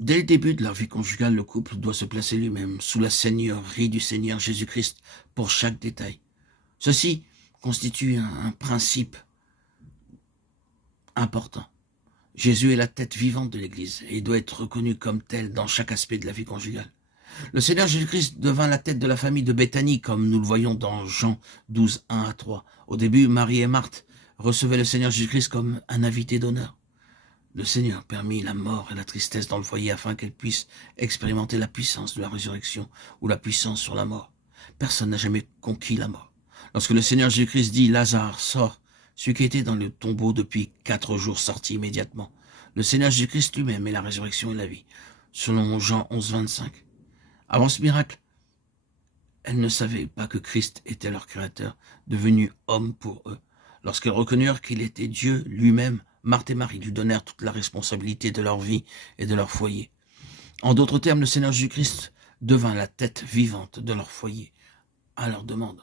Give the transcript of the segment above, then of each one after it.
Dès le début de leur vie conjugale, le couple doit se placer lui-même sous la seigneurie du Seigneur Jésus-Christ pour chaque détail. Ceci constitue un principe important. Jésus est la tête vivante de l'Église et il doit être reconnu comme tel dans chaque aspect de la vie conjugale. Le Seigneur Jésus-Christ devint la tête de la famille de Béthanie, comme nous le voyons dans Jean 12, 1 à 3. Au début, Marie et Marthe recevaient le Seigneur Jésus-Christ comme un invité d'honneur. Le Seigneur permit la mort et la tristesse dans le foyer afin qu'elle puisse expérimenter la puissance de la résurrection ou la puissance sur la mort. Personne n'a jamais conquis la mort. Lorsque le Seigneur Jésus-Christ dit « Lazare, sort », celui qui était dans le tombeau depuis 4 jours sortit immédiatement. Le Seigneur Jésus-Christ lui-même est la résurrection et la vie, selon Jean 11, 25. Avant ce miracle, elles ne savaient pas que Christ était leur créateur, devenu homme pour eux. Lorsqu'elles reconnurent qu'il était Dieu lui-même, Marthe et Marie lui donnèrent toute la responsabilité de leur vie et de leur foyer. En d'autres termes, le Seigneur Jésus-Christ devint la tête vivante de leur foyer, à leur demande.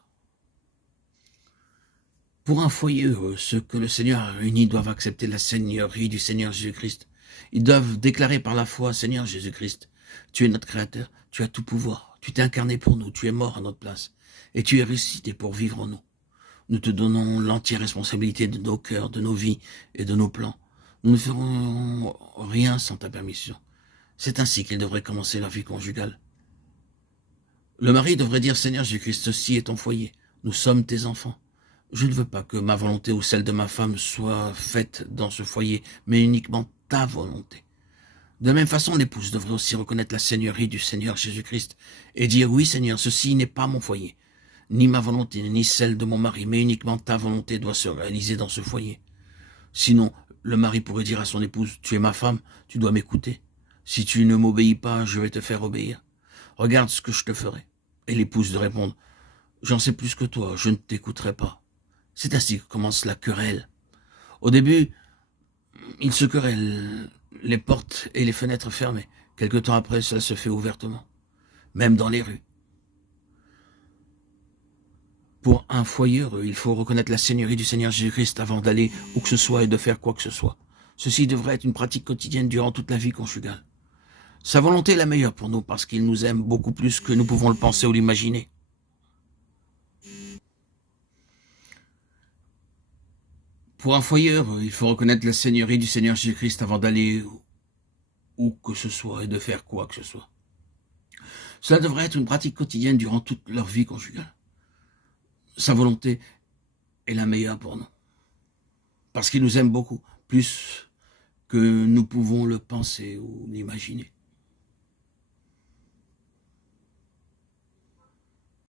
Pour un foyer heureux, ceux que le Seigneur a réunis doivent accepter la seigneurie du Seigneur Jésus-Christ. Ils doivent déclarer par la foi, Seigneur Jésus-Christ, tu es notre Créateur, tu as tout pouvoir, tu t'es incarné pour nous, tu es mort à notre place, et tu es ressuscité pour vivre en nous. Nous te donnons l'entière responsabilité de nos cœurs, de nos vies et de nos plans. Nous ne ferons rien sans ta permission. C'est ainsi qu'ils devraient commencer leur vie conjugale. Le mari devrait dire, Seigneur Jésus-Christ, ceci est ton foyer, nous sommes tes enfants. Je ne veux pas que ma volonté ou celle de ma femme soit faite dans ce foyer, mais uniquement ta volonté. De la même façon, l'épouse devrait aussi reconnaître la seigneurie du Seigneur Jésus-Christ et dire, oui Seigneur, ceci n'est pas mon foyer, ni ma volonté, ni celle de mon mari, mais uniquement ta volonté doit se réaliser dans ce foyer. Sinon, le mari pourrait dire à son épouse, tu es ma femme, tu dois m'écouter. Si tu ne m'obéis pas, je vais te faire obéir. Regarde ce que je te ferai. Et l'épouse de répondre, j'en sais plus que toi, je ne t'écouterai pas. C'est ainsi que commence la querelle. Au début, ils se querellent, les portes et les fenêtres fermées. Quelque temps après, cela se fait ouvertement, même dans les rues. Pour un foyer heureux, il faut reconnaître la seigneurie du Seigneur Jésus-Christ avant d'aller où que ce soit et de faire quoi que ce soit. Ceci devrait être une pratique quotidienne durant toute la vie conjugale. Sa volonté est la meilleure pour nous parce qu'il nous aime beaucoup plus que nous pouvons le penser ou l'imaginer. Pour un foyer heureux, il faut reconnaître la seigneurie du Seigneur Jésus-Christ avant d'aller où que ce soit et de faire quoi que ce soit. Cela devrait être une pratique quotidienne durant toute leur vie conjugale. Sa volonté est la meilleure pour nous. Parce qu'il nous aime beaucoup, plus que nous pouvons le penser ou l'imaginer.